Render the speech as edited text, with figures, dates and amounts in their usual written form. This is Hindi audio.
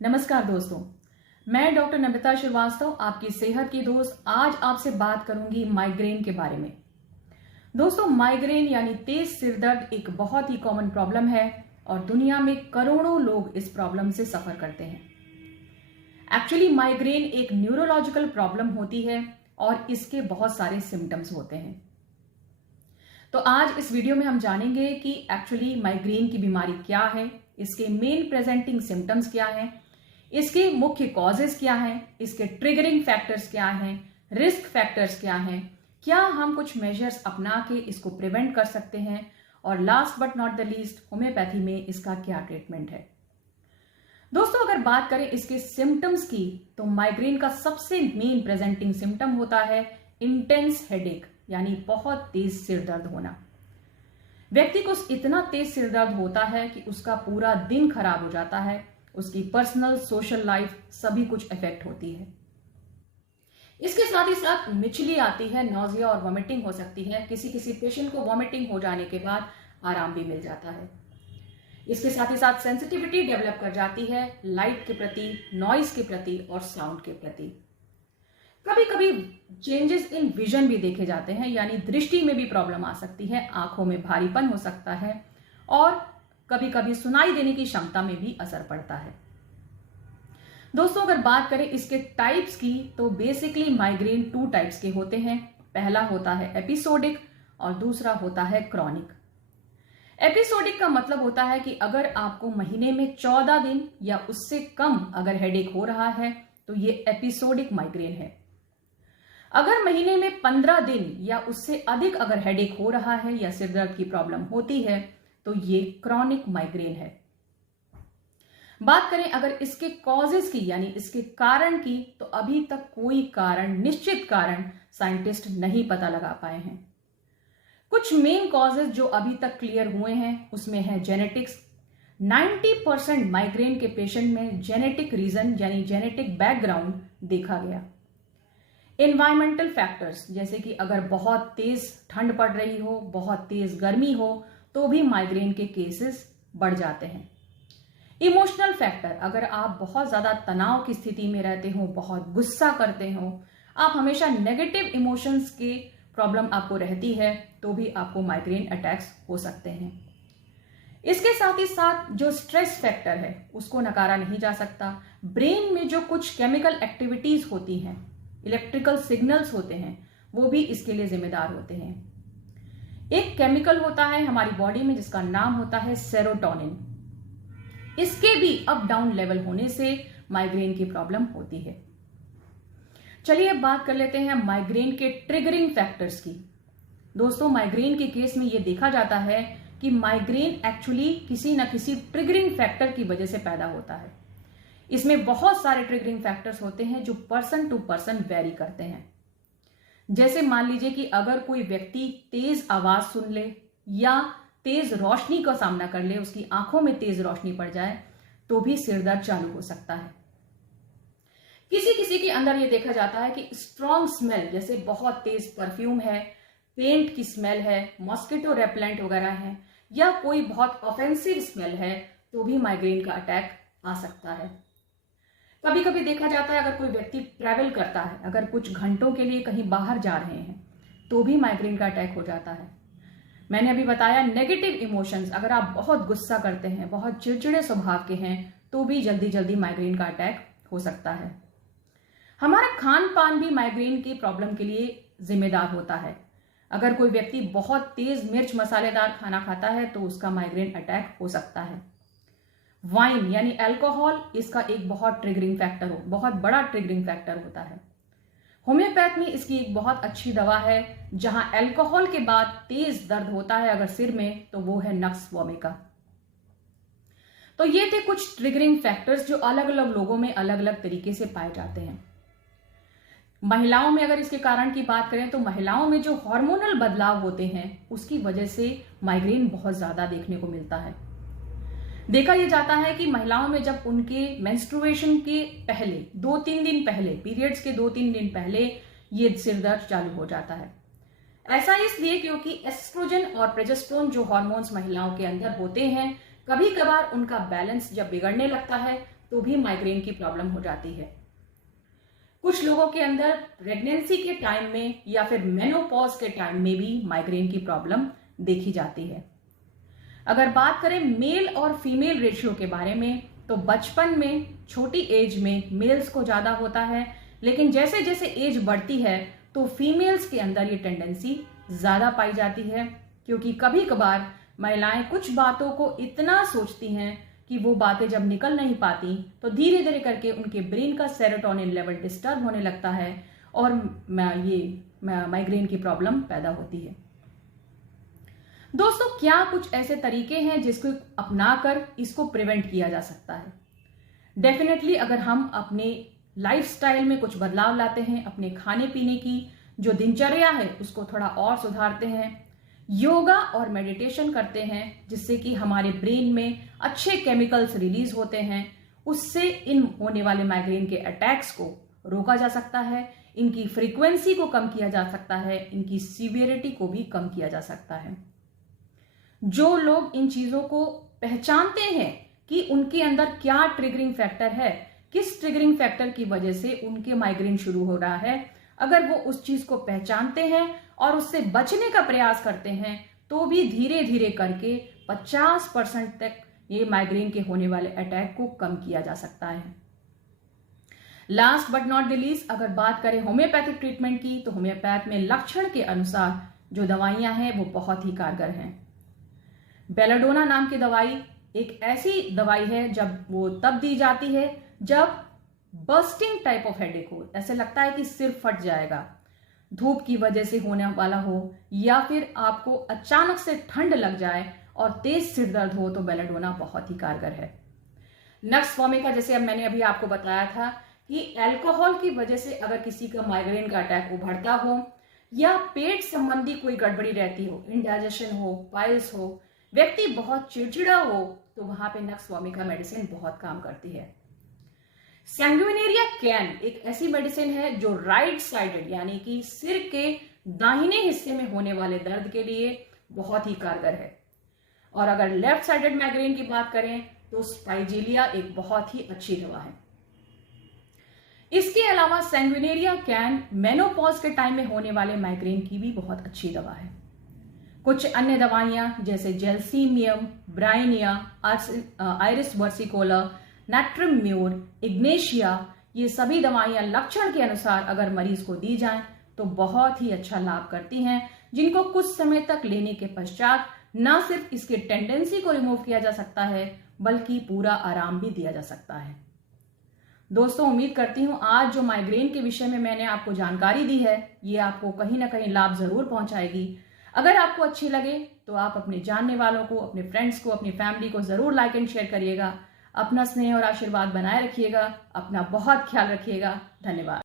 नमस्कार दोस्तों, मैं डॉक्टर नमिता श्रीवास्तव, आपकी सेहत की दोस्त। आज आपसे बात करूंगी माइग्रेन के बारे में। दोस्तों, माइग्रेन यानी तेज सिरदर्द एक बहुत ही कॉमन प्रॉब्लम है और दुनिया में करोड़ों लोग इस प्रॉब्लम से सफर करते हैं। एक्चुअली माइग्रेन एक न्यूरोलॉजिकल प्रॉब्लम होती है और इसके बहुत सारे सिम्टम्स होते हैं। तो आज इस वीडियो में हम जानेंगे कि एक्चुअली माइग्रेन की बीमारी क्या है, इसके मेन प्रेजेंटिंग सिम्टम्स क्या हैं, इसके मुख्य कॉजेज क्या हैं, इसके ट्रिगरिंग फैक्टर्स क्या हैं, रिस्क फैक्टर्स क्या हैं, क्या हम कुछ मेजर्स अपना के इसको प्रिवेंट कर सकते हैं, और last but not the least, homeopathy में इसका क्या ट्रीटमेंट है। दोस्तों, अगर बात करें इसके सिम्टम्स की, तो माइग्रेन का सबसे मेन प्रेजेंटिंग सिम्टम होता है इंटेंस हेडेक, यानी बहुत तेज सिर दर्द होना। व्यक्ति को इतना तेज सिर दर्द होता है कि उसका पूरा दिन खराब हो जाता है, उसकी पर्सनल सोशल लाइफ सभी कुछ इफेक्ट होती है। इसके साथ ही साथ मिचली आती है, नॉजिया और वॉमिटिंग हो सकती है। किसी किसी पेशेंट को वॉमिटिंग हो जाने के बाद आराम भी मिल जाता है। इसके साथ ही साथ सेंसिटिविटी डेवलप कर जाती है लाइट के प्रति, नॉइज के प्रति और साउंड के प्रति। कभी कभी चेंजेस इन विजन भी देखे जाते हैं, यानी दृष्टि में भी प्रॉब्लम आ सकती है, आंखों में भारीपन हो सकता है और कभी कभी सुनाई देने की क्षमता में भी असर पड़ता है। दोस्तों, अगर बात करें इसके टाइप्स की, तो बेसिकली माइग्रेन 2 टाइप्स के होते हैं। पहला होता है एपिसोडिक और दूसरा होता है क्रॉनिक। एपिसोडिक का मतलब होता है कि अगर आपको महीने में 14 दिन या उससे कम अगर हेडेक हो रहा है तो ये एपिसोडिक माइग्रेन है। अगर महीने में 15 दिन या उससे अधिक अगर हेडेक हो रहा है या सिरदर्द की प्रॉब्लम होती है तो ये क्रॉनिक माइग्रेन है। बात करें अगर इसके कॉजेस की, यानी इसके कारण की, तो अभी तक कोई कारण, निश्चित कारण साइंटिस्ट नहीं पता लगा पाए हैं। कुछ मेन कॉजेस जो अभी तक क्लियर हुए हैं उसमें है जेनेटिक्स। 90% माइग्रेन के पेशेंट में जेनेटिक रीजन यानी जेनेटिक बैकग्राउंड देखा गया। एनवायरमेंटल फैक्टर्स, जैसे कि अगर बहुत तेज ठंड पड़ रही हो, बहुत तेज गर्मी हो, तो भी माइग्रेन के केसेस बढ़ जाते हैं। इमोशनल फैक्टर, अगर आप बहुत ज्यादा तनाव की स्थिति में रहते हो, बहुत गुस्सा करते हो, आप हमेशा नेगेटिव इमोशंस की प्रॉब्लम आपको रहती है, तो भी आपको माइग्रेन अटैक्स हो सकते हैं। इसके साथ ही साथ जो स्ट्रेस फैक्टर है उसको नकारा नहीं जा सकता। ब्रेन में जो कुछ केमिकल एक्टिविटीज होती हैं, इलेक्ट्रिकल सिग्नल्स होते हैं, वो भी इसके लिए जिम्मेदार होते हैं। एक केमिकल होता है हमारी बॉडी में जिसका नाम होता है सेरोटोनिन। इसके भी अप डाउन लेवल होने से माइग्रेन की प्रॉब्लम होती है। चलिए अब बात कर लेते हैं माइग्रेन के ट्रिगरिंग फैक्टर्स की। दोस्तों, माइग्रेन के केस में यह देखा जाता है कि माइग्रेन एक्चुअली किसी न किसी ट्रिगरिंग फैक्टर की वजह से पैदा होता है। इसमें बहुत सारे ट्रिगरिंग फैक्टर्स होते हैं जो पर्सन टू पर्सन वेरी करते हैं। जैसे मान लीजिए कि अगर कोई व्यक्ति तेज आवाज सुन ले या तेज रोशनी का सामना कर ले, उसकी आंखों में तेज रोशनी पड़ जाए, तो भी सिरदर्द चालू हो सकता है। किसी किसी के अंदर यह देखा जाता है कि स्ट्रॉन्ग स्मेल, जैसे बहुत तेज परफ्यूम है, पेंट की स्मेल है, मॉस्किटो रेपेलेंट वगैरह है, या कोई बहुत ऑफेंसिव स्मेल है, तो भी माइग्रेन का अटैक आ सकता है। कभी कभी देखा जाता है अगर कोई व्यक्ति ट्रैवल करता है, अगर कुछ घंटों के लिए कहीं बाहर जा रहे हैं, तो भी माइग्रेन का अटैक हो जाता है। मैंने अभी बताया नेगेटिव इमोशंस, अगर आप बहुत गुस्सा करते हैं, बहुत चिड़चिड़े स्वभाव के हैं, तो भी जल्दी जल्दी माइग्रेन का अटैक हो सकता है। हमारा खान पान भी माइग्रेन की प्रॉब्लम के लिए जिम्मेदार होता है। अगर कोई व्यक्ति बहुत तेज मिर्च मसालेदार खाना खाता है तो उसका माइग्रेन अटैक हो सकता है। वाइन यानी अल्कोहल, इसका एक बहुत ट्रिगरिंग फैक्टर बहुत बड़ा ट्रिगरिंग फैक्टर होता है। होम्योपैथ में इसकी एक बहुत अच्छी दवा है, जहां अल्कोहल के बाद तेज दर्द होता है अगर सिर में, तो वो है नक्स वोमिका। तो ये थे कुछ ट्रिगरिंग फैक्टर्स जो अलग अलग लोगों में अलग अलग तरीके से पाए जाते हैं। महिलाओं में अगर इसके कारण की बात करें, तो महिलाओं में जो हार्मोनल बदलाव होते हैं उसकी वजह से माइग्रेन बहुत ज्यादा देखने को मिलता है। देखा यह जाता है कि महिलाओं में जब उनके मेंस्ट्रुएशन के पहले 2-3 दिन पहले, पीरियड्स के 2-3 दिन पहले ये सिरदर्द चालू हो जाता है। ऐसा इसलिए क्योंकि एस्ट्रोजन और प्रोजेस्टेरोन जो हार्मोन्स महिलाओं के अंदर होते हैं, कभी कभार उनका बैलेंस जब बिगड़ने लगता है तो भी माइग्रेन की प्रॉब्लम हो जाती है। कुछ लोगों के अंदर प्रेगनेंसी के टाइम में या फिर मेनोपॉज के टाइम में भी माइग्रेन की प्रॉब्लम देखी जाती है। अगर बात करें मेल और फीमेल रेशियो के बारे में, तो बचपन में छोटी एज में मेल्स को ज्यादा होता है, लेकिन जैसे जैसे एज बढ़ती है तो फीमेल्स के अंदर ये टेंडेंसी ज्यादा पाई जाती है, क्योंकि कभी कभार महिलाएं कुछ बातों को इतना सोचती हैं कि वो बातें जब निकल नहीं पाती तो धीरे धीरे करके उनके ब्रेन का सेरोटोनिन लेवल डिस्टर्ब होने लगता है और ये माइग्रेन की प्रॉब्लम पैदा होती है। दोस्तों, क्या कुछ ऐसे तरीके हैं जिसको अपनाकर इसको प्रिवेंट किया जा सकता है? डेफिनेटली, अगर हम अपने लाइफस्टाइल में कुछ बदलाव लाते हैं, अपने खाने पीने की जो दिनचर्या है उसको थोड़ा और सुधारते हैं, योगा और मेडिटेशन करते हैं जिससे कि हमारे ब्रेन में अच्छे केमिकल्स रिलीज होते हैं, उससे इन होने वाले माइग्रेन के अटैक्स को रोका जा सकता है, इनकी फ्रीक्वेंसी को कम किया जा सकता है, इनकी सीवियरिटी को भी कम किया जा सकता है। जो लोग इन चीजों को पहचानते हैं कि उनके अंदर क्या ट्रिगरिंग फैक्टर है, किस ट्रिगरिंग फैक्टर की वजह से उनके माइग्रेन शुरू हो रहा है, अगर वो उस चीज को पहचानते हैं और उससे बचने का प्रयास करते हैं तो भी धीरे धीरे करके 50% तक ये माइग्रेन के होने वाले अटैक को कम किया जा सकता है। Last but not the least, अगर बात करें होम्योपैथिक ट्रीटमेंट की, तो होम्योपैथ में लक्षण के अनुसार जो दवाइयां हैं वो बहुत ही कारगर हैं। बेलाडोना नाम की दवाई एक ऐसी दवाई है जब वो तब दी जाती है जब बर्स्टिंग टाइप ऑफ हेडेक हो, ऐसे लगता है कि सिर फट जाएगा, धूप की वजह से होने वाला हो, या फिर आपको अचानक से ठंड लग जाए और तेज सिर दर्द हो, तो बेलाडोना बहुत ही कारगर है। नक्स वोमिका, जैसे अब मैंने अभी आपको बताया था कि अल्कोहल की वजह से अगर किसी का माइग्रेन का अटैक उभरता हो या पेट संबंधी कोई गड़बड़ी रहती हो, इंडाइजेशन हो, पाइल्स हो, व्यक्ति बहुत चिड़चिड़ा हो, तो वहां पे नक्स वोमिका मेडिसिन बहुत काम करती है। सैंग्विनेरिया कैन एक ऐसी मेडिसिन है जो राइट साइडेड यानी कि सिर के दाहिने हिस्से में होने वाले दर्द के लिए बहुत ही कारगर है। और अगर लेफ्ट साइडेड माइग्रेन की बात करें तो स्पाइजिलिया एक बहुत ही अच्छी दवा है। इसके अलावा सैंग्विनेरिया कैन मेनोपॉज के टाइम में होने वाले माइग्रेन की भी बहुत अच्छी दवा है। कुछ अन्य दवाइयां जैसे gelsemium, bryonia, iris versicolor, natrum mur, ignatia, ये सभी दवाइयां लक्षण के अनुसार अगर मरीज को दी जाएं तो बहुत ही अच्छा लाभ करती हैं, जिनको कुछ समय तक लेने के पश्चात न सिर्फ इसके टेंडेंसी को रिमूव किया जा सकता है बल्कि पूरा आराम भी दिया जा सकता है। दोस्तों, उम्मीद करती हूं आज जो माइग्रेन के विषय में मैंने आपको जानकारी दी है ये आपको कहीं ना कहीं लाभ जरूर पहुंचाएगी। अगर आपको अच्छी लगे तो आप अपने जानने वालों को, अपने फ्रेंड्स को, अपनी फैमिली को जरूर लाइक एंड शेयर करिएगा। अपना स्नेह और आशीर्वाद बनाए रखिएगा। अपना बहुत ख्याल रखिएगा। धन्यवाद।